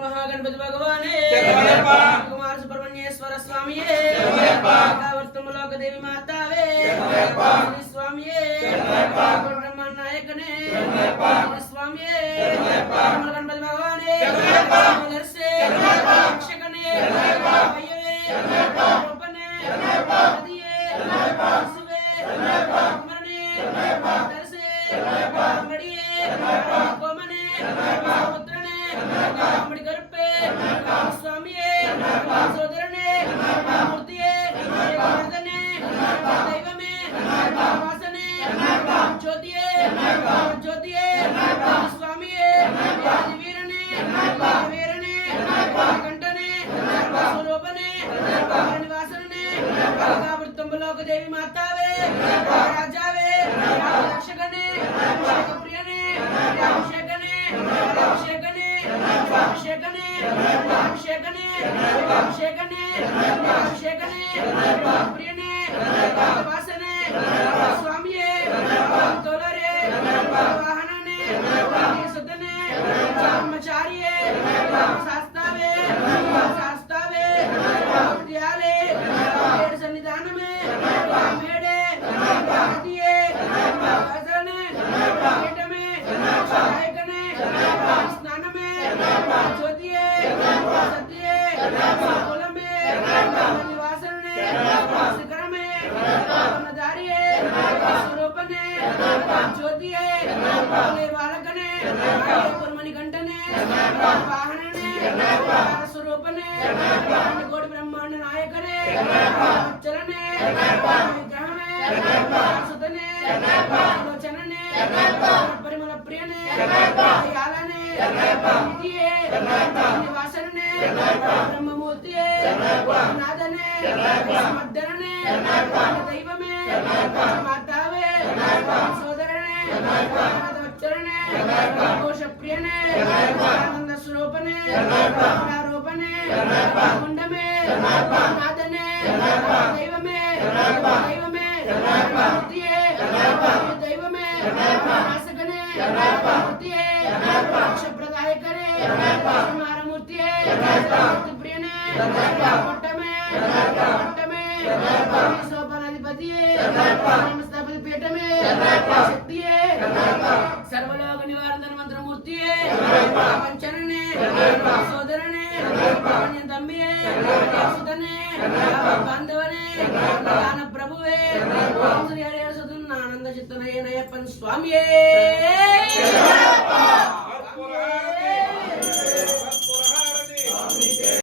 महागणपति भगवाने कुमार सुब्रह्मण्येश्वर स्वामी वर्तमलोक देवी माता स्वामी ब्रह्मांड नायक ने स्वामी गणपति भगवाने से रक्षक ने रोपने दिए शिवे मरने दरसे मड़िए कोमने पुत्रने मड़ी घर पे स्वामी सोदरने मूर्तिए वर्धने दैव में वासने ज्योतिए ज्योतिए स्वामी वीरने वीरने कंठने स्वरूपने निवासने वृत्तंबलोक देवी मातावे राजावे रक्षकने प्रियने अभिषेकने अभिषेकने अभिषेकने अभिषेकने अभिषेकने अभिषेकने प्रियने वासने स्वामी तोलरे वाहनने सतने ब्रह्मचार्य शास्त्रावे शास्त्रावे विद्यालय सन्निधान में मेड़े दिए भजने पेट में गायकने स्नान में ज्योतिए सत्ये कुल में निवासने शिखर में नदारिये स्वरूप ने ज्योतिए बालकने कुर्मणि घंटने वाहनने स्वरूप ने कोटि ब्रह्मांड नायक ने चलने विग्रह में सुतने लोचनने परिमल प्रियने यालने निधिये निवासने ब्रह्ममूर्तिये नादने समर्दने दैव में मातावे सोदरने चरणे घोष प्रियने आनंद स्वरूपने आरोपने कुंड में नादने दैव में मूर्तिये दैव में नासकने मूर्तिये प्रदाय करे हमारा मूर्तिये प्रियने कोट्ट में सोपानाधिपतिये नमस्तापति पेट में शक्तिये सर्वलोक निवारण मंत्र मूर्तिये पंचरणे सोदरणे तम्बिये सुतने